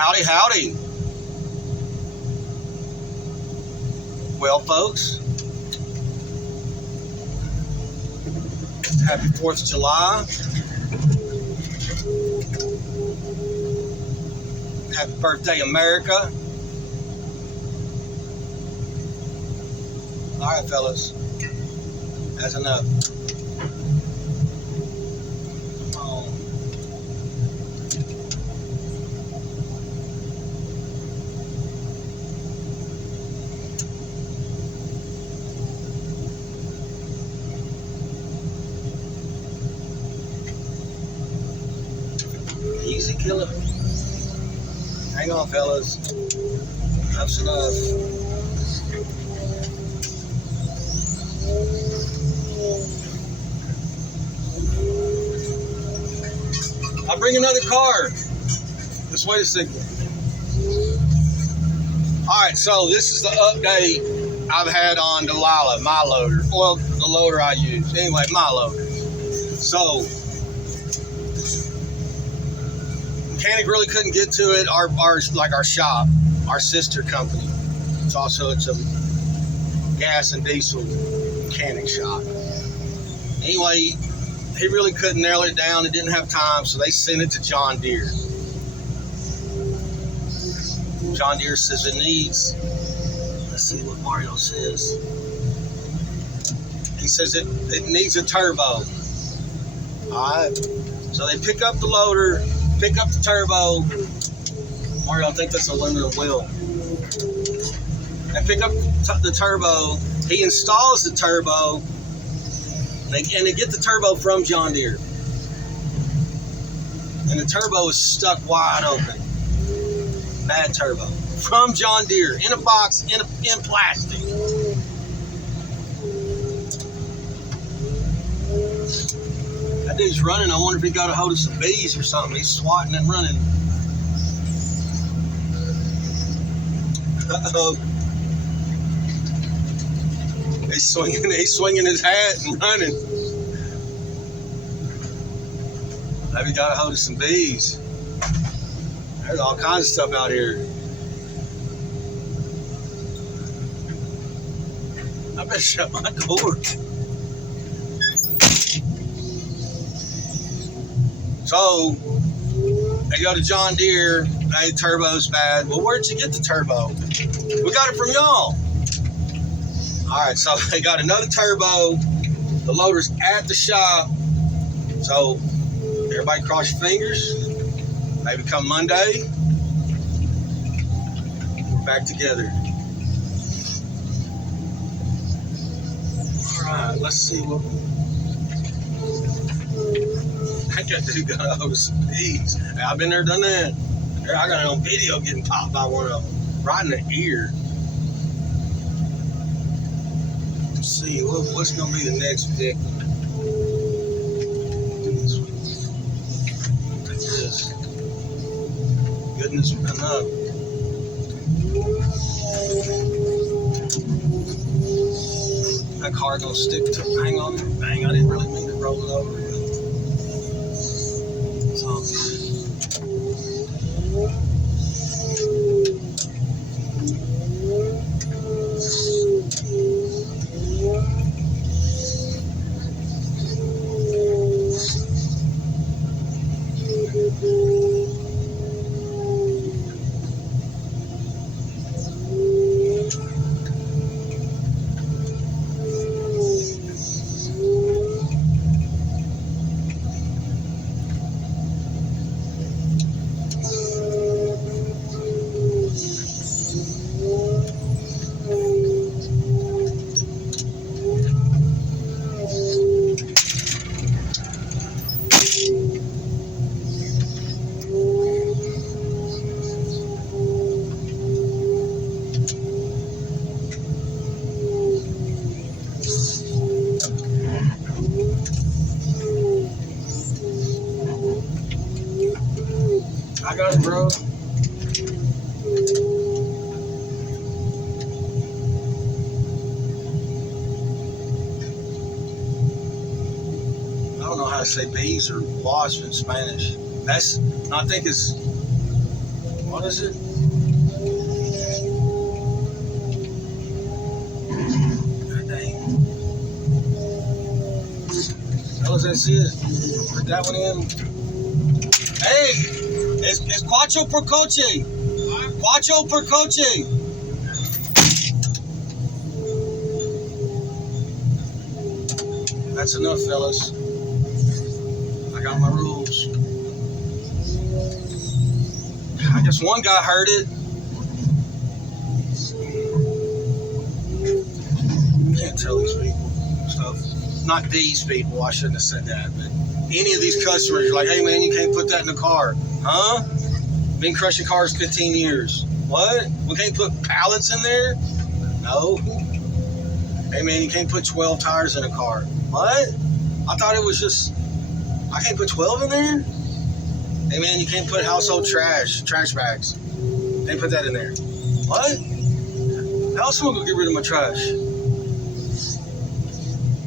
Howdy, howdy. Well, folks, happy 4th of July. Happy birthday, America. All right, fellas, that's enough. Easy killer. Hang on, fellas. Enough's enough. I'll bring another car. Just wait a second. Alright, so this is the update I've had on Delilah, my loader. Well, the loader I use. Anyway, my loader. So, mechanic really couldn't get to it. Our shop, our sister company. It's a gas and diesel mechanic shop. Anyway, he really couldn't nail it down. He didn't have time, so they sent it to John Deere. John Deere says it needs, let's see what Mario says. He says it needs a turbo. Alright, so they pick up the loader, pick up the turbo. Mario, I think that's an aluminum wheel. They pick up the turbo. He installs the turbo, and they get the turbo from John Deere. And the turbo is stuck wide open. Bad turbo. From John Deere, in a box, in plastic. That dude's running. I wonder if he got a hold of some bees or something. He's swatting and running. Uh-oh. He's swinging his hat and running. Maybe he got a hold of some bees. There's all kinds of stuff out here. I better shut my door. So, they go to John Deere. Hey, turbo's bad. Well, where'd you get the turbo? We got it from y'all. All right, so they got another turbo. The loader's at the shop. So, everybody cross your fingers. Maybe come Monday, we're back together. All right, let's see what. I got to got a hold of some bees. Hey, I've been there, done that. I got it on video getting popped by one of them, right in the ear. Let's see what's going to be the next victim. Goodness enough. That car gonna stick to. Hang on. Dang, I didn't really mean to roll it over. It's all good. I got it, bro. I don't know how to say bees or wasp in Spanish. I think it's What is it? God dang. How does that see it? Put that one in. Hey, it's Quattro per coche. Quattro per coche. That's enough, fellas. I got my rules. I guess one guy heard it. Can't tell these people stuff. Not these people, I shouldn't have said that, but any of these customers, you're like, hey man, you can't put that in the car. Huh? Been crushing cars 15 years. What? We can't put pallets in there? No. Hey man, you can't put 12 tires in a car. What? I thought it was just, I can't put 12 in there? Hey man, you can't put household trash bags. Can't put that in there. What? How else am I gonna get rid of my trash?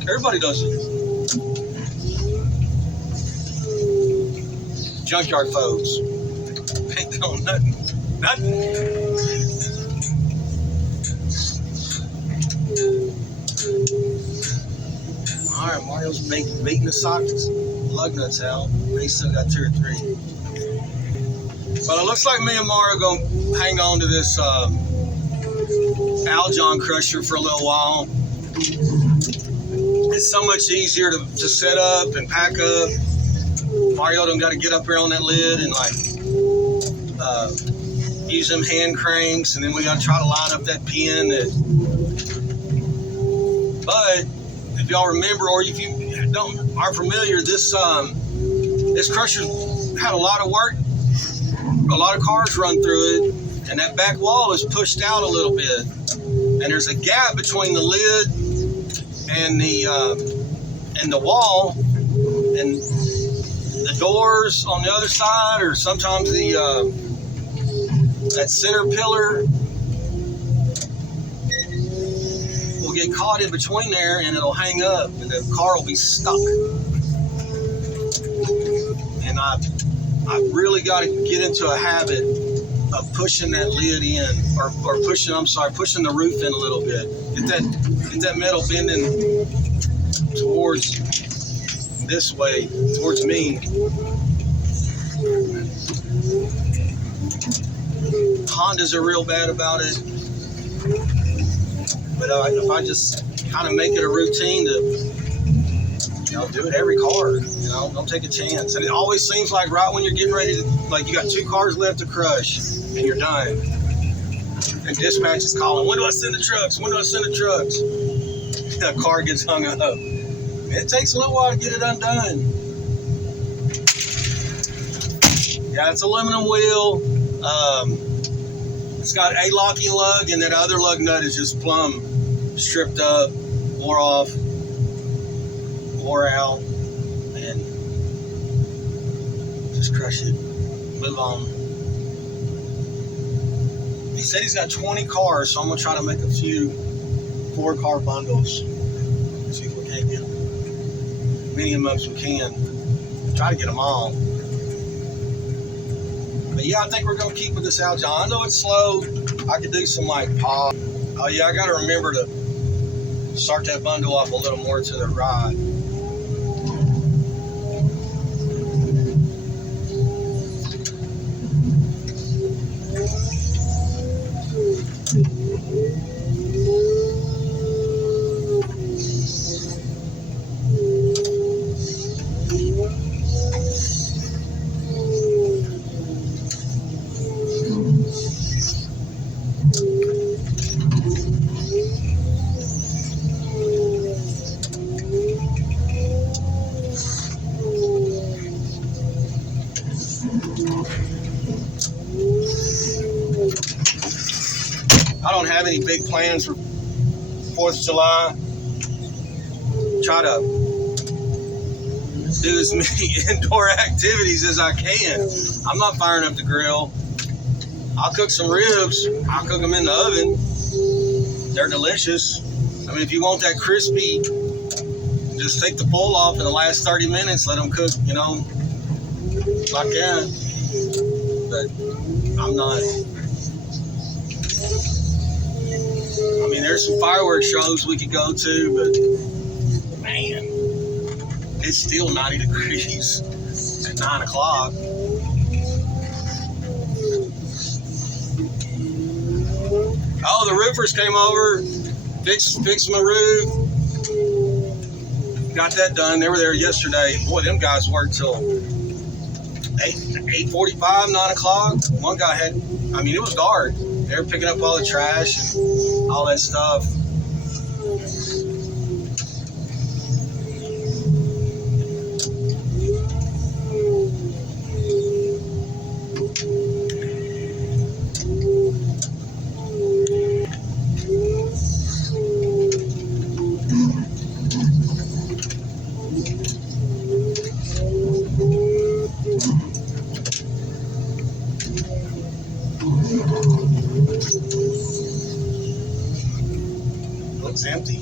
Everybody does it. Junkyard folks. Ain't doing nothing. Alright, Mario's beating the socks, lug nuts out. They still got 2 or 3. But it looks like me and Mario gonna hang on to this Aljon crusher for a little while. It's so much easier to set up and pack up. Mario done got to get up here on that lid and like use them hand cranks, and then we got to try to line up that pin. But if y'all remember, or if you aren't familiar, this crusher had a lot of work. A lot of cars run through it, and that back wall is pushed out a little bit, and there's a gap between the lid and the wall, and the doors on the other side, or sometimes that center pillar will get caught in between there, and it'll hang up, and the car will be stuck. And I really got to get into a habit of pushing that lid in, or pushing the roof in a little bit. Get that metal bending towards this way, towards me. Hondas are real bad about it. But if I just kind of make it a routine to, do it every car, don't take a chance. And it always seems like right when you're getting ready to, like you got 2 cars left to crush and you're done. And dispatch is calling, when do I send the trucks? When do I send the trucks? The car gets hung up. It takes a little while to get it undone. Yeah, it's aluminum wheel. It's got a locking lug, and that other lug nut is just plumb stripped up, wore off, wore out, and just crush it. Move on. He said he's got 20 cars, so I'm gonna try to make a few 4-car bundles. See if we can't get many of them as we can. Try to get them all. But yeah, I think we're gonna keep with this Aljon. I know it's slow. I could do some like pop. Oh yeah, I gotta remember to start that bundle off a little more to the right. I don't have any big plans for 4th of July. Try to do as many indoor activities as I can. I'm not firing up the grill. I'll cook some ribs. I'll cook them in the oven. They're delicious. I mean, if you want that crispy, just take the bowl off in the last 30 minutes. Let them cook, like that. But I'm not. I mean, there's some fireworks shows we could go to, but man, it's still 90 degrees at 9 o'clock. Oh, the roofers came over, fixed my roof. Got that done. They were there yesterday. Boy, them guys worked till 8:45, 9 o'clock. One guy had, I mean, it was dark. They were picking up all the trash and all that stuff. Looks empty.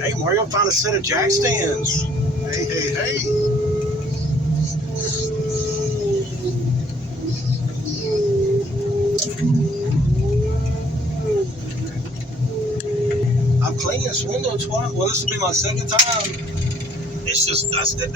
Hey, Mario found a set of jack stands. Hey. I've cleaned this window twice. Well, this will be my second time. It's just dusted.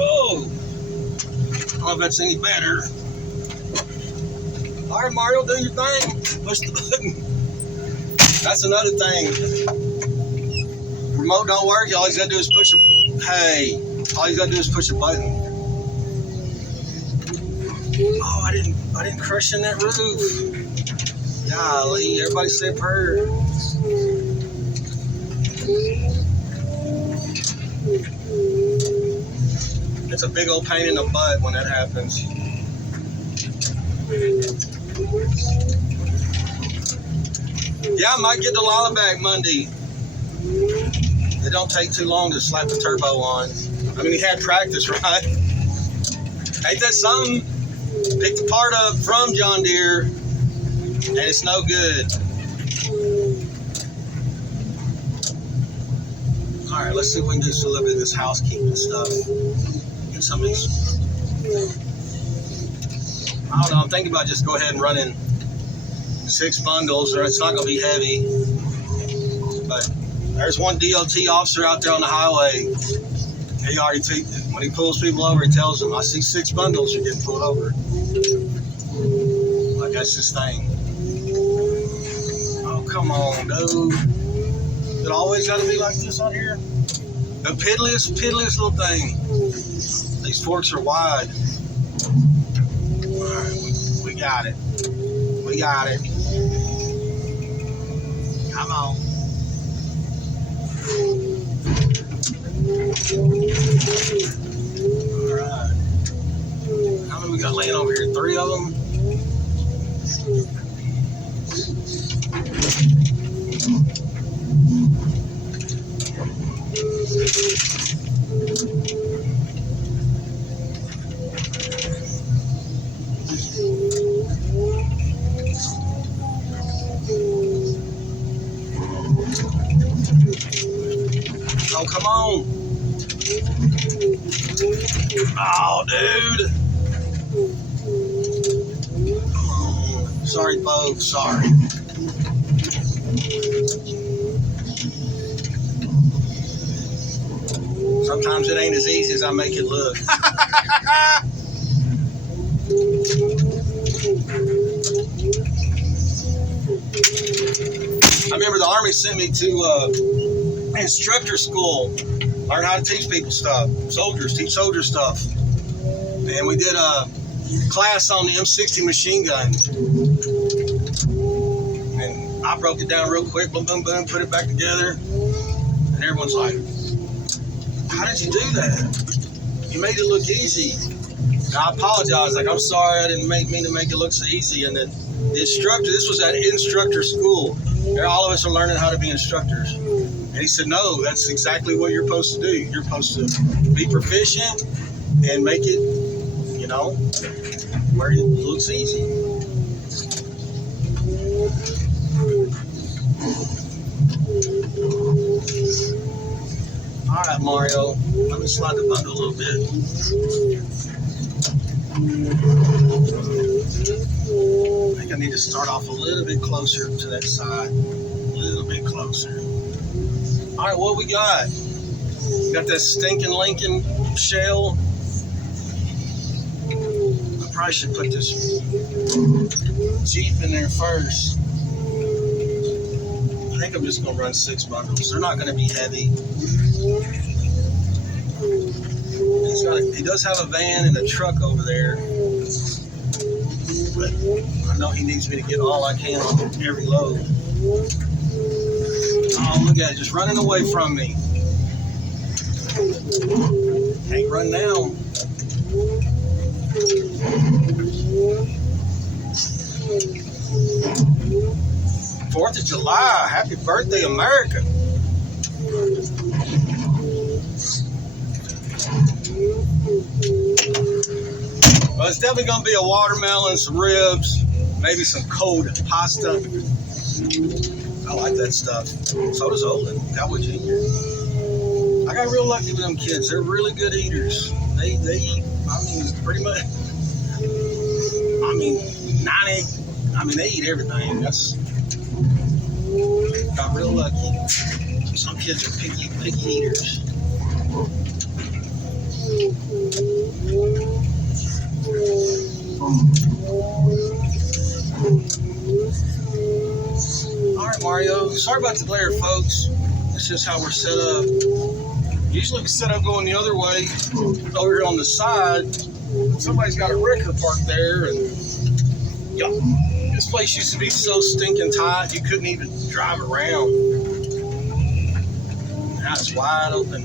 Oh, I don't know if that's any better. All right, Mario, do your thing. Push the button. That's another thing. Remote don't work. All you gotta do is push a. Hey, all you gotta do is push a button. Oh, I didn't crush in that roof. Golly, everybody say a prayer. It's a big old pain in the butt when that happens. Yeah, I might get Delilah back Monday. It don't take too long to slap the turbo on. I mean, he had practice, right? Ain't that something? Picked the part up from John Deere, and it's no good. All right, let's see if we can do a little bit of this housekeeping stuff. Get some of these. I don't know, I'm thinking about just go ahead and running 6 bundles, or it's not going to be heavy. But there's one DOT officer out there on the highway. He already, when he pulls people over, he tells them, I see 6 bundles, you're getting pulled over. Like, that's his thing. Oh, come on, dude. It always got to be like this on here? The piddliest little thing. These forks are wide. All right, we got it. We got it. Come on. All right. How many we got laying over here? 3 of them? Oh, come on. Oh, dude. Come on. Sorry, folks. Sorry. Sometimes it ain't as easy as I make it look. I remember the Army sent me to instructor school, learn how to teach people stuff, teach soldiers stuff. And we did a class on the M60 machine gun. And I broke it down real quick, boom, boom, boom, put it back together. And everyone's like, how did you do that? you made it look easy. And I apologize. Like, I'm sorry, I didn't mean to make it look so easy. And then the instructor, this was at instructor school. All of us are learning how to be instructors. And he said, no, that's exactly what you're supposed to do. You're supposed to be proficient and make it, where it looks easy. All right, Mario, let me slide the bundle a little bit. I think I need to start off a little bit closer to that side. A little bit closer. All right, what we got? We got that stinking Lincoln shell. I probably should put this Jeep in there first. I think I'm just going to run 6 bundles. They're not going to be heavy. He does have a van and a truck over there. But I know he needs me to get all I can on every load. Oh, look at it, just running away from me. Can't run now. Fourth of July, happy birthday, America. Well, it's definitely going to be a watermelon, some ribs, maybe some cold pasta. I like that stuff. So does Olin, Cowboy Jr. I got real lucky with them kids. They're really good eaters. They eat, pretty much, 90, they eat everything. Got real lucky. Some kids are picky eaters. Alright, Mario, sorry about the glare, folks. That's just how we're set up. Usually we set up going the other way, over here on the side. Somebody's got a wrecker parked there, and this place used to be so stinking tight you couldn't even drive around. Now it's wide open.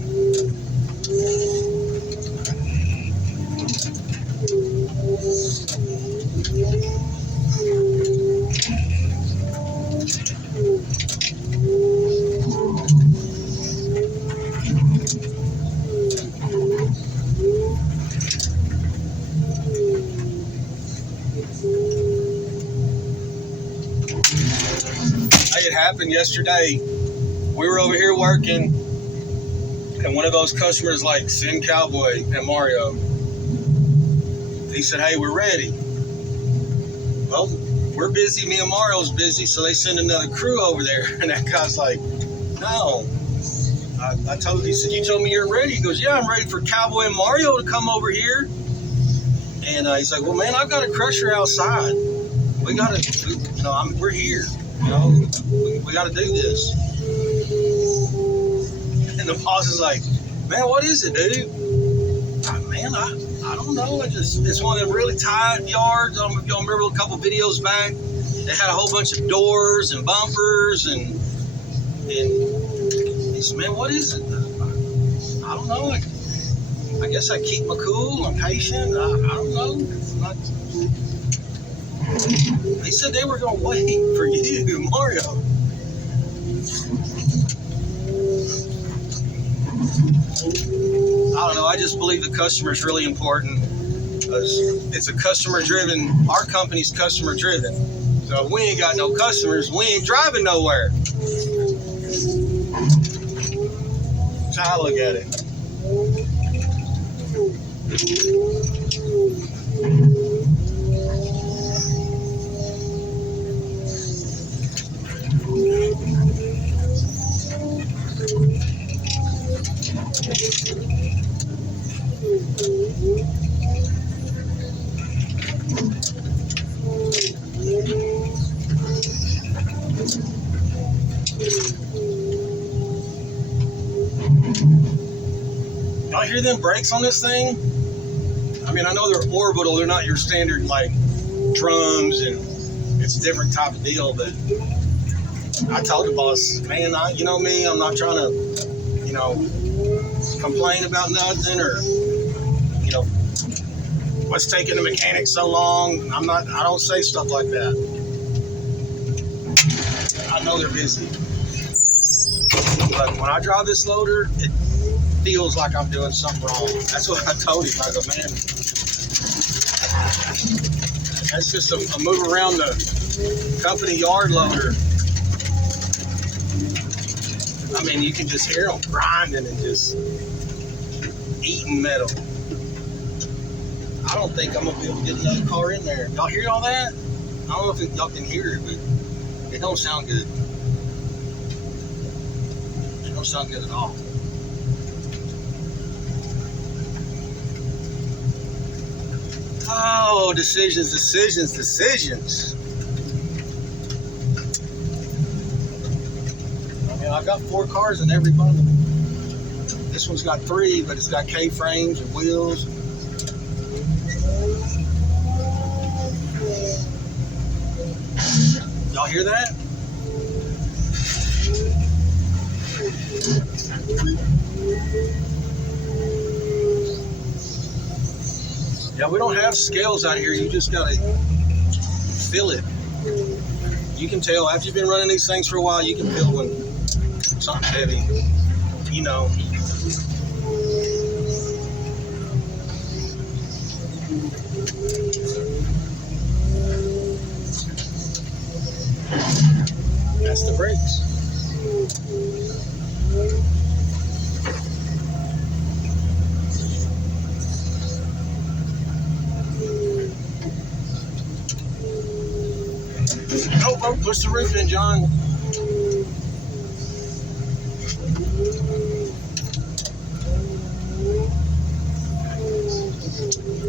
Hey, it happened yesterday. We were over here working, and one of those customers like send Cowboy and Mario. He said, hey, we're ready. Well, we're busy. Me and Mario's busy, so they send another crew over there. And that guy's like, no. I told him, he said, you told me you're ready. He goes, yeah, I'm ready for Cowboy and Mario to come over here. And he's like, well, man, I've got a crusher outside. We got to, we're here. We got to do this. And the boss is like, man, what is it, dude? Man, I don't know. It's one of them really tight yards. I don't know if y'all remember a couple videos back. They had a whole bunch of doors and bumpers and he said, man, what is it? I don't know. I guess I keep my cool. I'm patient. I don't know. They said they were going to wait for you, Mario. I don't know. I just believe the customer is really important because it's a customer-driven. Our company's customer-driven. So if we ain't got no customers, we ain't driving nowhere. That's how I look at it. Y'all hear them brakes on this thing? I mean, I know they're orbital. They're not your standard, like, drums, and it's a different type of deal, but I told the boss, man, you know me, I'm not trying to, complain about nothing or what's taking the mechanic so long? I don't say stuff like that. I know they're busy. But when I drive this loader, it feels like I'm doing something wrong. That's what I told him. I go, man, that's just a move around the company yard loader. I mean, you can just hear them grinding and just eating metal. I don't think I'm going to be able to get another car in there. Y'all hear all that? I don't know if y'all can hear it, but it don't sound good. It don't sound good at all. Oh, decisions. I mean, I've got 4 cars in every bundle. This one's got 3, but it's got K-frames and wheels. Y'all hear that? Yeah, we don't have scales out here. You just gotta feel it. You can tell after you've been running these things for a while. You can feel when something's heavy. That's the brakes. Go, push the roof in, John.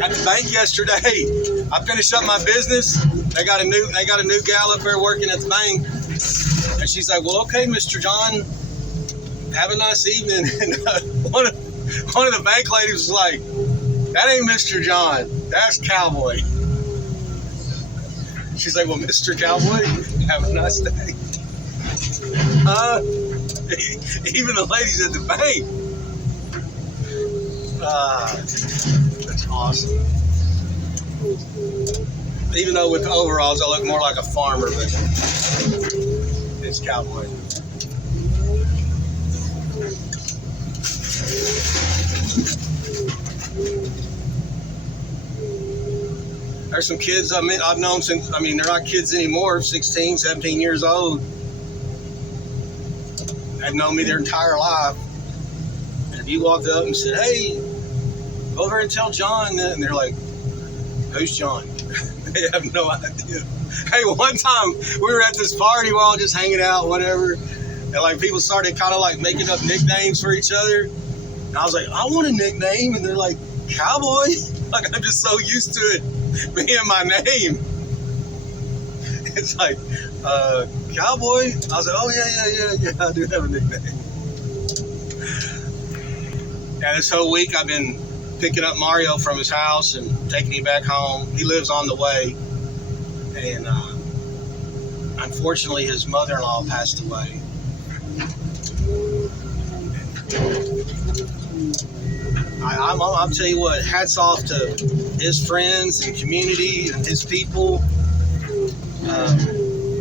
At the bank yesterday, I finished up my business. They got a new gal up there working at the bank, and she's like, "Well, okay, Mr. John, have a nice evening." And one of the bank ladies was like, "That ain't Mr. John, that's Cowboy." She's like, "Well, Mr. Cowboy, have a nice day." Even the ladies at the bank. That's awesome. Even though with the overalls, I look more like a farmer, but it's Cowboy. There's some kids I've known since, they're not kids anymore, 16, 17 years old. They've known me their entire life. And if you walked up and said, "Hey, go over and tell John," and they're like, "Who's John?" They have no idea. Hey, one time we were at this party, we're all just hanging out, whatever. And like people started kind of like making up nicknames for each other. And I was like, "I want a nickname." And they're like, "Cowboy?" Like I'm just so used to it being my name. It's like, Cowboy? I was like, "Oh yeah, I do have a nickname." Yeah, this whole week I've been picking up Mario from his house and taking him back home. He lives on the way. And unfortunately his mother-in-law passed away. I'll tell you what, hats off to his friends and community and his people.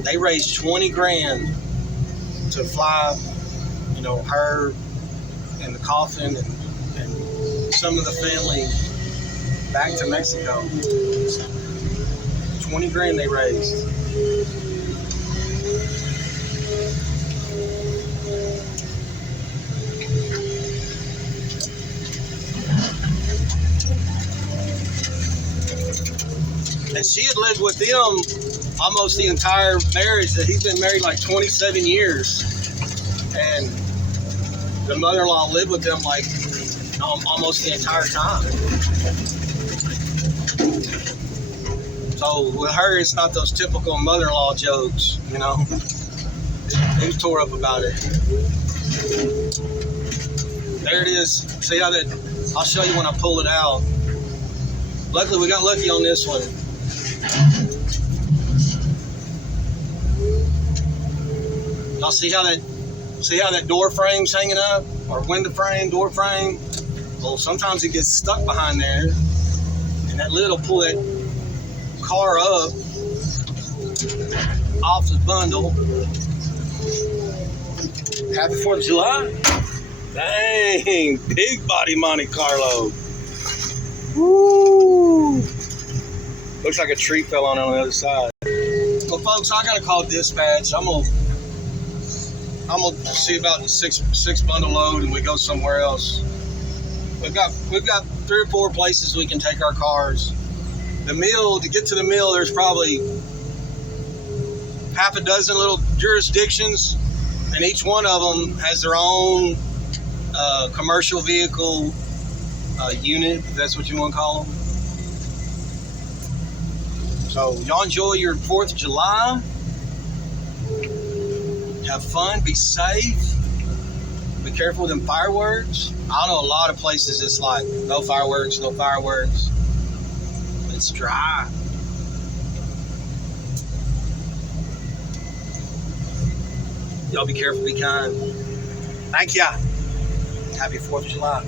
They raised 20 grand to fly, her and the coffin and some of the family back to Mexico. 20 grand they raised. And she had lived with them almost the entire marriage. That he's been married like 27 years. And the mother-in-law lived with them like almost the entire time. So with her, it's not those typical mother-in-law jokes, He was tore up about it. There it is. See how that, I'll show you when I pull it out. Luckily, we got lucky on this one. Y'all see how that door frame's hanging up? Or window frame, door frame? Well, sometimes it gets stuck behind there, and that lid will pull that car up off the bundle. Happy 4th of July. Dang, big body Monte Carlo. Woo! Looks like a tree fell on the other side. Well, folks, I gotta call dispatch. I'm gonna see about the six bundle load, and we go somewhere else. We've got 3 or 4 places we can take our cars. The mill, to get to the mill, there's probably half a dozen little jurisdictions, and each one of them has their own commercial vehicle unit, if that's what you want to call them. So y'all enjoy your 4th of July. Have fun, be safe, be careful with them fireworks. I know a lot of places it's like no fireworks, no fireworks. It's dry. Y'all be careful, be kind. Thank ya. Happy 4th of July.